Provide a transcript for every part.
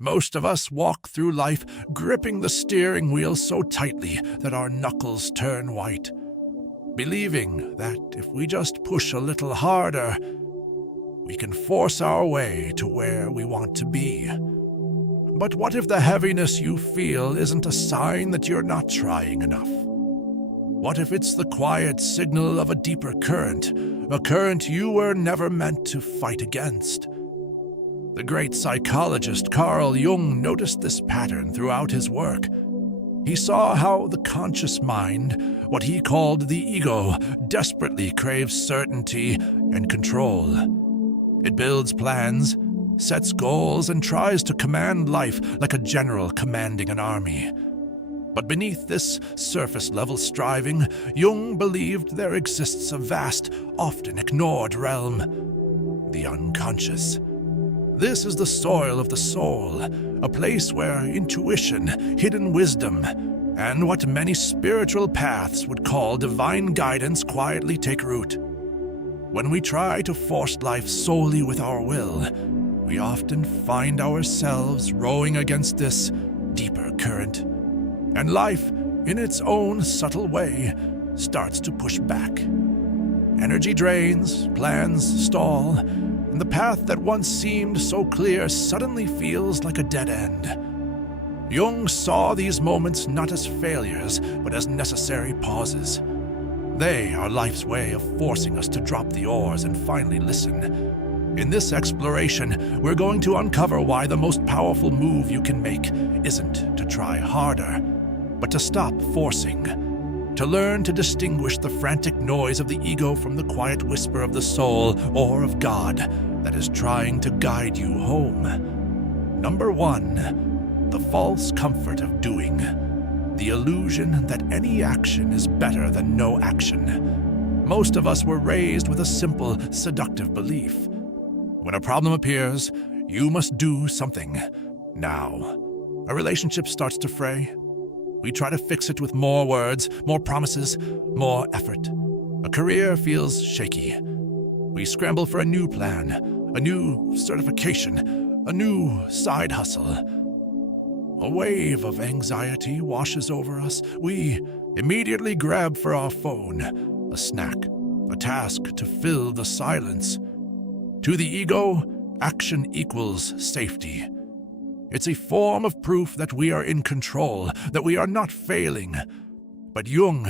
Most of us walk through life gripping the steering wheel so tightly that our knuckles turn white, believing that if we just push a little harder, we can force our way to where we want to be. But what if the heaviness you feel isn't a sign that you're not trying enough? What if it's the quiet signal of a deeper current, a current you were never meant to fight against? The great psychologist Carl Jung noticed this pattern throughout his work. He saw how the conscious mind, what he called the ego, desperately craves certainty and control. It builds plans, sets goals, and tries to command life like a general commanding an army. But beneath this surface-level striving, Jung believed there exists a vast, often ignored realm, the unconscious. This is the soil of the soul, a place where intuition, hidden wisdom, and what many spiritual paths would call divine guidance quietly take root. When we try to force life solely with our will, we often find ourselves rowing against this deeper current. And life, in its own subtle way, starts to push back. Energy drains, plans stall, and the path that once seemed so clear suddenly feels like a dead end. Jung saw these moments not as failures, but as necessary pauses. They are life's way of forcing us to drop the oars and finally listen. In this exploration, we're going to uncover why the most powerful move you can make isn't to try harder, but to stop forcing, to learn to distinguish the frantic noise of the ego from the quiet whisper of the soul or of God that is trying to guide you home. Number 1, the false comfort of doing, the illusion that any action is better than no action. Most of us were raised with a simple, seductive belief. When a problem appears, you must do something. Now, a relationship starts to fray. We try to fix it with more words, more promises, more effort. A career feels shaky. We scramble for a new plan, a new certification, a new side hustle. A wave of anxiety washes over us. We immediately grab for our phone, a snack, a task to fill the silence. To the ego, action equals safety. It's a form of proof that we are in control, that we are not failing. But Jung,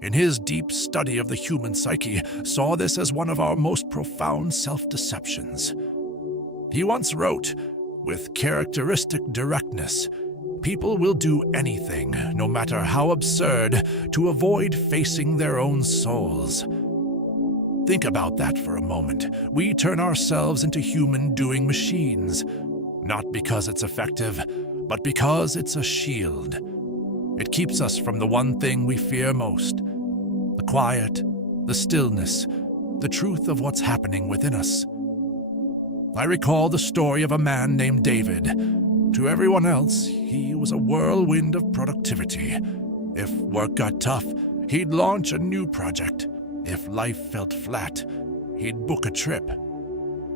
in his deep study of the human psyche, saw this as one of our most profound self-deceptions. He once wrote, with characteristic directness, people will do anything, no matter how absurd, to avoid facing their own souls. Think about that for a moment. We turn ourselves into human doing machines. Not because it's effective, but because it's a shield. It keeps us from the one thing we fear most: the quiet, the stillness, the truth of what's happening within us. I recall the story of a man named David. To everyone else, he was a whirlwind of productivity. If work got tough, he'd launch a new project. If life felt flat, he'd book a trip.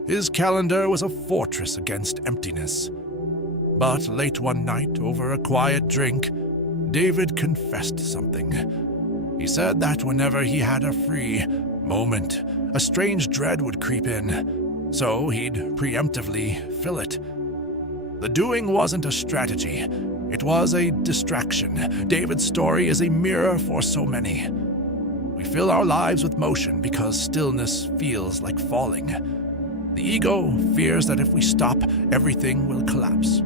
His calendar was a fortress against emptiness. But late one night, over a quiet drink, David confessed something. He said that whenever he had a free moment, a strange dread would creep in, so he'd preemptively fill it. The doing wasn't a strategy, it was a distraction. David's story is a mirror for so many. We fill our lives with motion because stillness feels like falling. The ego fears that if we stop, everything will collapse.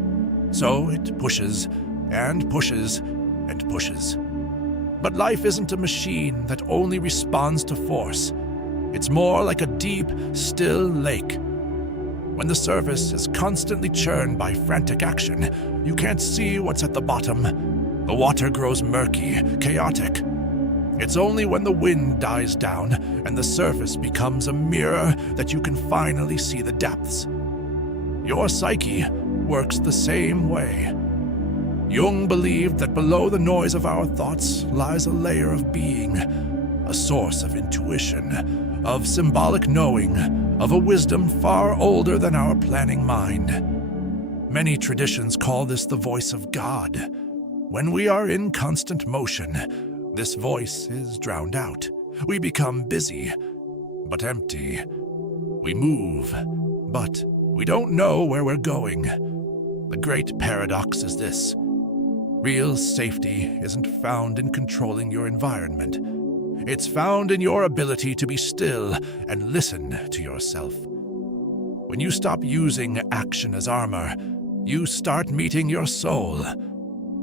So it pushes and pushes and pushes. But life isn't a machine that only responds to force. It's more like a deep, still lake. When the surface is constantly churned by frantic action, you can't see what's at the bottom. The water grows murky, chaotic. It's only when the wind dies down and the surface becomes a mirror that you can finally see the depths. Your psyche works the same way. Jung believed that below the noise of our thoughts lies a layer of being, a source of intuition, of symbolic knowing, of a wisdom far older than our planning mind. Many traditions call this the voice of God. When we are in constant motion, this voice is drowned out. We become busy, but empty. We move, but we don't know where we're going. The great paradox is this: real safety isn't found in controlling your environment. It's found in your ability to be still and listen to yourself. When you stop using action as armor, you start meeting your soul.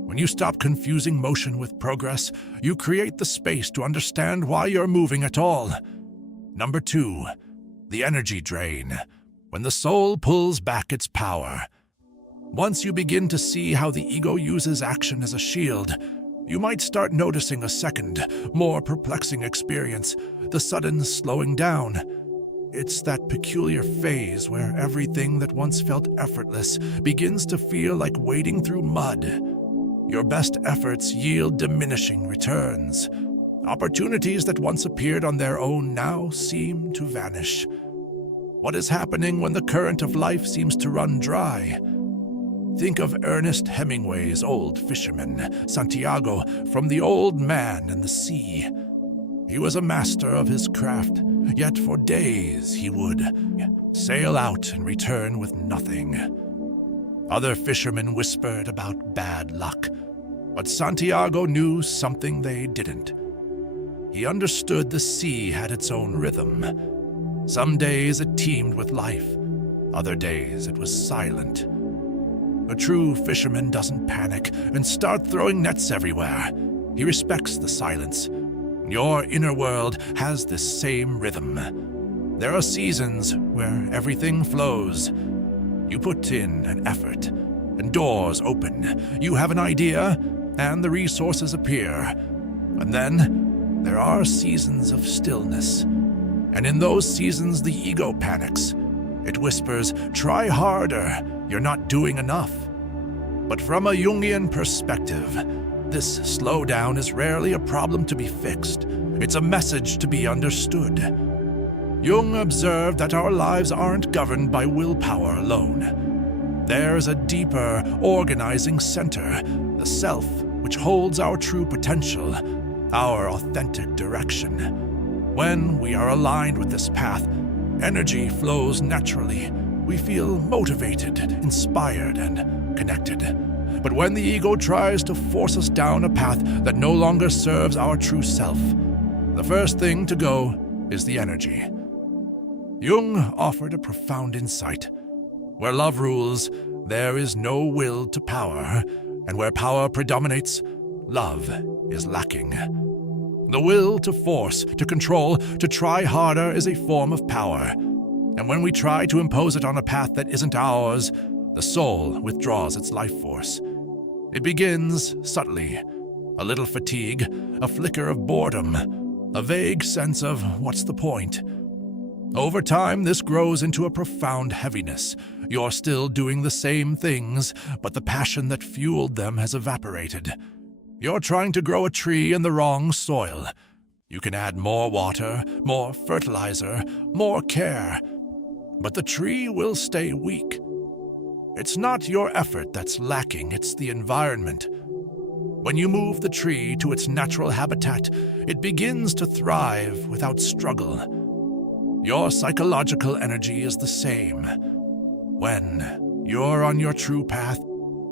When you stop confusing motion with progress, you create the space to understand why you're moving at all. Number 2, the energy drain, when the soul pulls back its power. Once you begin to see how the ego uses action as a shield, you might start noticing a second, more perplexing experience, the sudden slowing down. It's that peculiar phase where everything that once felt effortless begins to feel like wading through mud. Your best efforts yield diminishing returns. Opportunities that once appeared on their own now seem to vanish. What is happening when the current of life seems to run dry? Think of Ernest Hemingway's Old Fisherman, Santiago, from The Old Man and the Sea. He was a master of his craft, yet for days he would sail out and return with nothing. Other fishermen whispered about bad luck, but Santiago knew something they didn't. He understood the sea had its own rhythm. Some days it teemed with life, other days it was silent. A true fisherman doesn't panic and start throwing nets everywhere. He respects the silence. Your inner world has this same rhythm. There are seasons where everything flows. You put in an effort, and doors open. You have an idea, and the resources appear. And then there are seasons of stillness. And in those seasons, the ego panics. It whispers, "Try harder, you're not doing enough." But from a Jungian perspective, this slowdown is rarely a problem to be fixed. It's a message to be understood. Jung observed that our lives aren't governed by willpower alone. There's a deeper, organizing center, the self, which holds our true potential, our authentic direction. When we are aligned with this path, energy flows naturally. We feel motivated, inspired, and connected. But when the ego tries to force us down a path that no longer serves our true self, the first thing to go is the energy. Jung offered a profound insight. Where love rules, there is no will to power, and where power predominates, love is lacking. The will to force, to control, to try harder is a form of power. And when we try to impose it on a path that isn't ours, the soul withdraws its life force. It begins subtly. A little fatigue, a flicker of boredom, a vague sense of what's the point? Over time, this grows into a profound heaviness. You're still doing the same things, but the passion that fueled them has evaporated. You're trying to grow a tree in the wrong soil. You can add more water, more fertilizer, more care, but the tree will stay weak. It's not your effort that's lacking, it's the environment. When you move the tree to its natural habitat, it begins to thrive without struggle. Your psychological energy is the same. When you're on your true path,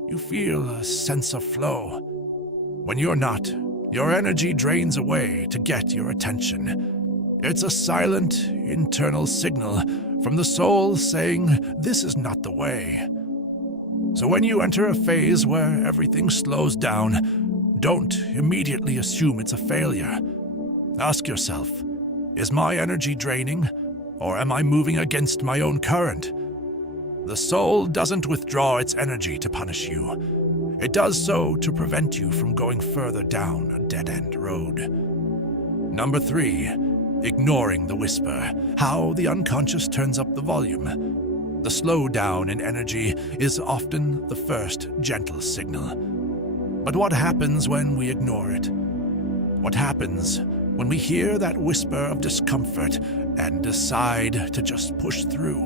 you feel a sense of flow. When you're not, your energy drains away to get your attention. It's a silent, internal signal from the soul saying, "This is not the way." So when you enter a phase where everything slows down, don't immediately assume it's a failure. Ask yourself, is my energy draining, or am I moving against my own current? The soul doesn't withdraw its energy to punish you. It does so to prevent you from going further down a dead-end road. Number 3, ignoring the whisper, how the unconscious turns up the volume. The slowdown in energy is often the first gentle signal. But what happens when we ignore it? What happens when we hear that whisper of discomfort and decide to just push through?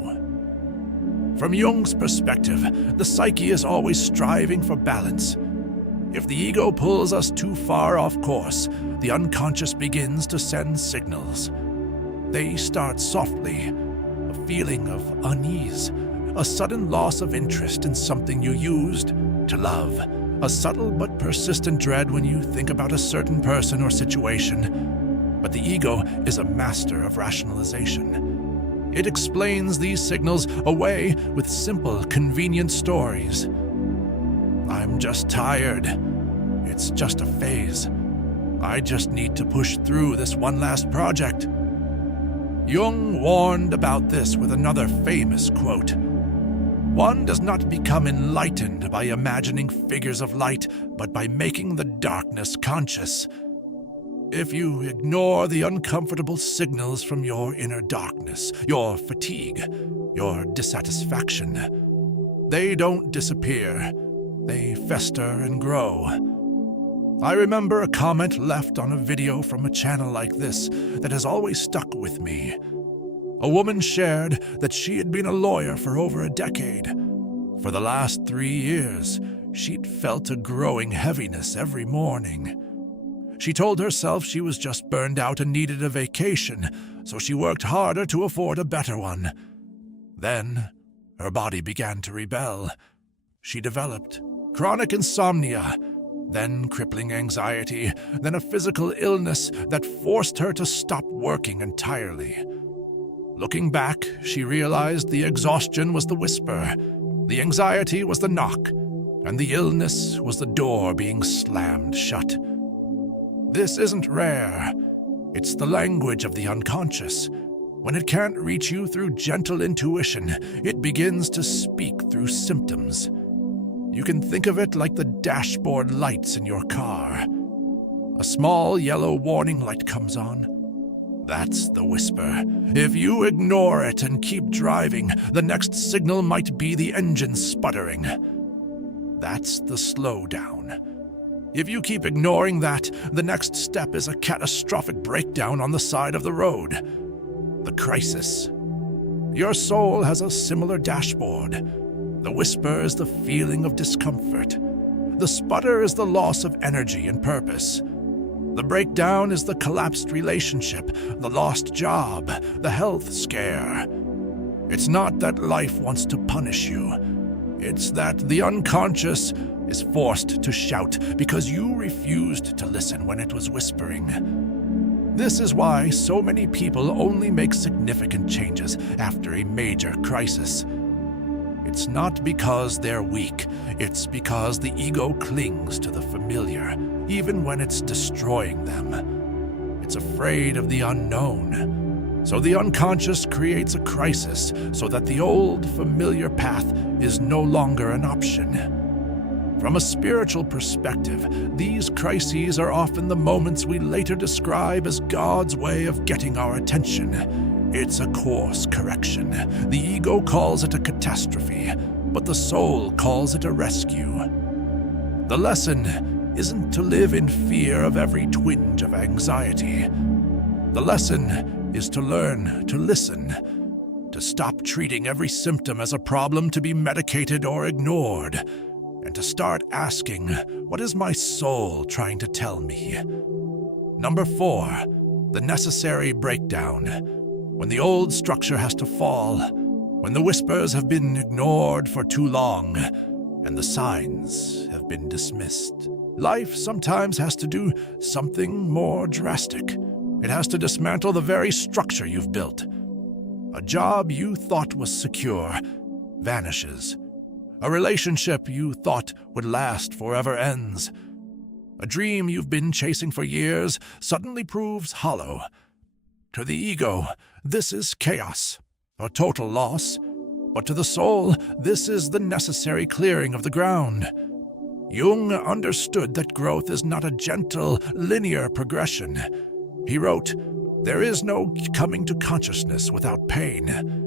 From Jung's perspective, the psyche is always striving for balance. If the ego pulls us too far off course, the unconscious begins to send signals. They start softly, a feeling of unease, a sudden loss of interest in something you used to love, a subtle but persistent dread when you think about a certain person or situation. But the ego is a master of rationalization. It explains these signals away with simple, convenient stories. I'm just tired. It's just a phase. I just need to push through this one last project. Jung warned about this with another famous quote. One does not become enlightened by imagining figures of light, but by making the darkness conscious. If you ignore the uncomfortable signals from your inner darkness, your fatigue, your dissatisfaction, they don't disappear. They fester and grow. I remember a comment left on a video from a channel like this that has always stuck with me. A woman shared that she had been a lawyer for over a decade. For the last 3 years, she'd felt a growing heaviness every morning. She told herself she was just burned out and needed a vacation, so she worked harder to afford a better one. Then, her body began to rebel. She developed chronic insomnia, then crippling anxiety, then a physical illness that forced her to stop working entirely. Looking back, she realized the exhaustion was the whisper, the anxiety was the knock, and the illness was the door being slammed shut. This isn't rare. It's the language of the unconscious. When it can't reach you through gentle intuition, it begins to speak through symptoms. You can think of it like the dashboard lights in your car. A small yellow warning light comes on. That's the whisper. If you ignore it and keep driving, the next signal might be the engine sputtering. That's the slowdown. If you keep ignoring that, the next step is a catastrophic breakdown on the side of the road. The crisis. Your soul has a similar dashboard. The whisper is the feeling of discomfort. The sputter is the loss of energy and purpose. The breakdown is the collapsed relationship, the lost job, the health scare. It's not that life wants to punish you. It's that the unconscious is forced to shout because you refused to listen when it was whispering. This is why so many people only make significant changes after a major crisis. It's not because they're weak, it's because the ego clings to the familiar, even when it's destroying them. It's afraid of the unknown. So the unconscious creates a crisis so that the old, familiar path is no longer an option. From a spiritual perspective, these crises are often the moments we later describe as God's way of getting our attention. It's a course correction. The ego calls it a catastrophe, but the soul calls it a rescue. The lesson isn't to live in fear of every twinge of anxiety. The lesson is to learn to listen, to stop treating every symptom as a problem to be medicated or ignored, and to start asking, what is my soul trying to tell me? Number 4, the necessary breakdown. When the old structure has to fall, when the whispers have been ignored for too long, and the signs have been dismissed. Life sometimes has to do something more drastic. It has to dismantle the very structure you've built. A job you thought was secure vanishes. A relationship you thought would last forever ends. A dream you've been chasing for years suddenly proves hollow. To the ego, this is chaos, a total loss. But to the soul, this is the necessary clearing of the ground. Jung understood that growth is not a gentle, linear progression. He wrote, "There is no coming to consciousness without pain."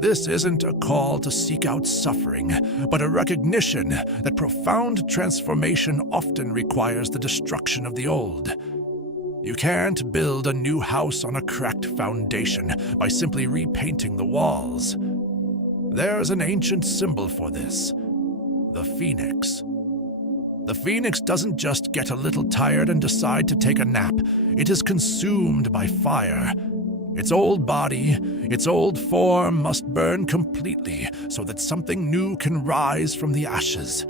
This isn't a call to seek out suffering, but a recognition that profound transformation often requires the destruction of the old. You can't build a new house on a cracked foundation by simply repainting the walls. There's an ancient symbol for this: the phoenix. The phoenix doesn't just get a little tired and decide to take a nap. It is consumed by fire. Its old body, its old form must burn completely so that something new can rise from the ashes.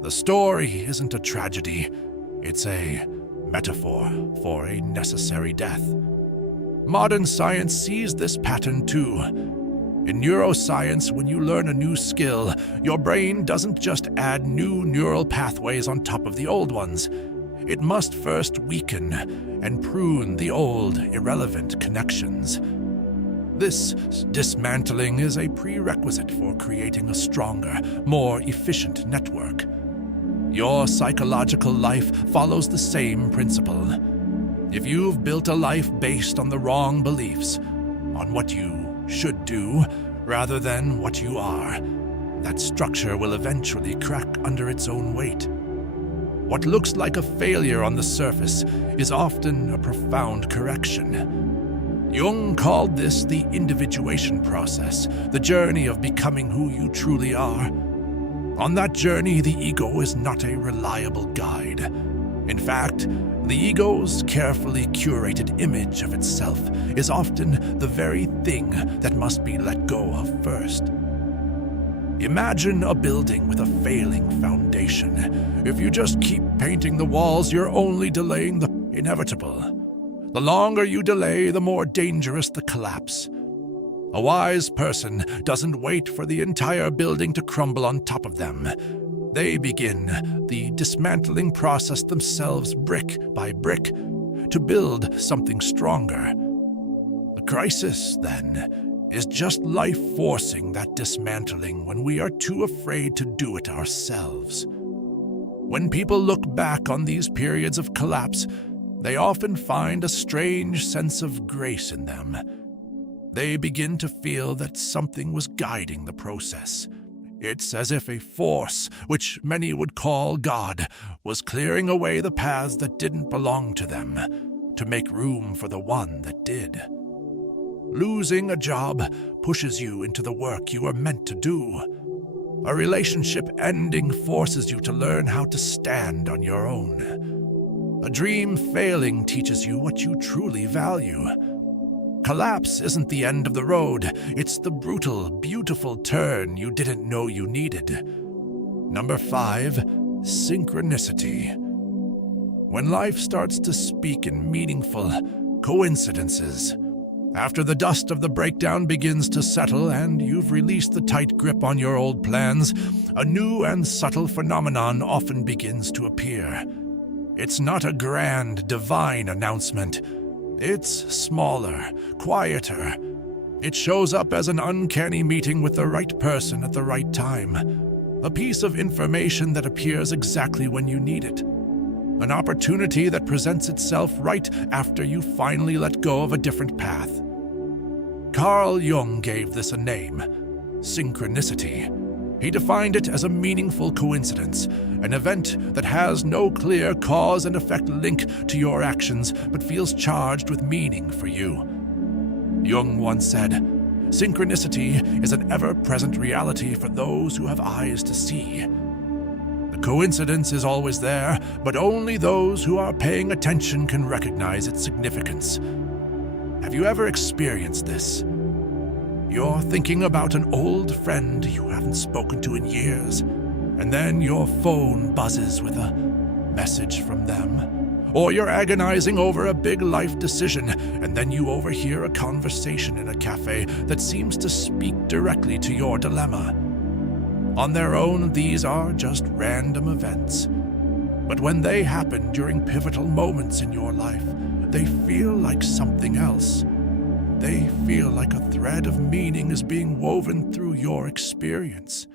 The story isn't a tragedy. It's a metaphor for a necessary death. Modern science sees this pattern too. In neuroscience, when you learn a new skill, your brain doesn't just add new neural pathways on top of the old ones. It must first weaken and prune the old, irrelevant connections. This dismantling is a prerequisite for creating a stronger, more efficient network. Your psychological life follows the same principle. If you've built a life based on the wrong beliefs, on what you should do rather than what you are, that structure will eventually crack under its own weight. What looks like a failure on the surface is often a profound correction. Jung called this the individuation process, the journey of becoming who you truly are. On that journey, the ego is not a reliable guide. In fact, the ego's carefully curated image of itself is often the very thing that must be let go of first. Imagine a building with a failing foundation. If you just keep painting the walls, you're only delaying the inevitable. The longer you delay, the more dangerous the collapse. A wise person doesn't wait for the entire building to crumble on top of them. They begin the dismantling process themselves, brick by brick, to build something stronger. The crisis, then, is just life forcing that dismantling when we are too afraid to do it ourselves. When people look back on these periods of collapse, they often find a strange sense of grace in them. They begin to feel that something was guiding the process. It's as if a force, which many would call God, was clearing away the paths that didn't belong to them, to make room for the one that did. Losing a job pushes you into the work you are meant to do. A relationship ending forces you to learn how to stand on your own. A dream failing teaches you what you truly value. Collapse isn't the end of the road. It's the brutal, beautiful turn you didn't know you needed. Number 5, synchronicity. When life starts to speak in meaningful coincidences, after the dust of the breakdown begins to settle and you've released the tight grip on your old plans, a new and subtle phenomenon often begins to appear. It's not a grand, divine announcement. It's smaller, quieter. It shows up as an uncanny meeting with the right person at the right time. A piece of information that appears exactly when you need it. An opportunity that presents itself right after you finally let go of a different path. Carl Jung gave this a name: synchronicity. He defined it as a meaningful coincidence, an event that has no clear cause and effect link to your actions but feels charged with meaning for you. Jung once said, "Synchronicity is an ever-present reality for those who have eyes to see." The coincidence is always there, but only those who are paying attention can recognize its significance. Have you ever experienced this? You're thinking about an old friend you haven't spoken to in years, and then your phone buzzes with a message from them. Or you're agonizing over a big life decision, and then you overhear a conversation in a cafe that seems to speak directly to your dilemma. On their own, these are just random events. But when they happen during pivotal moments in your life, they feel like something else. They feel like a thread of meaning is being woven through your experience.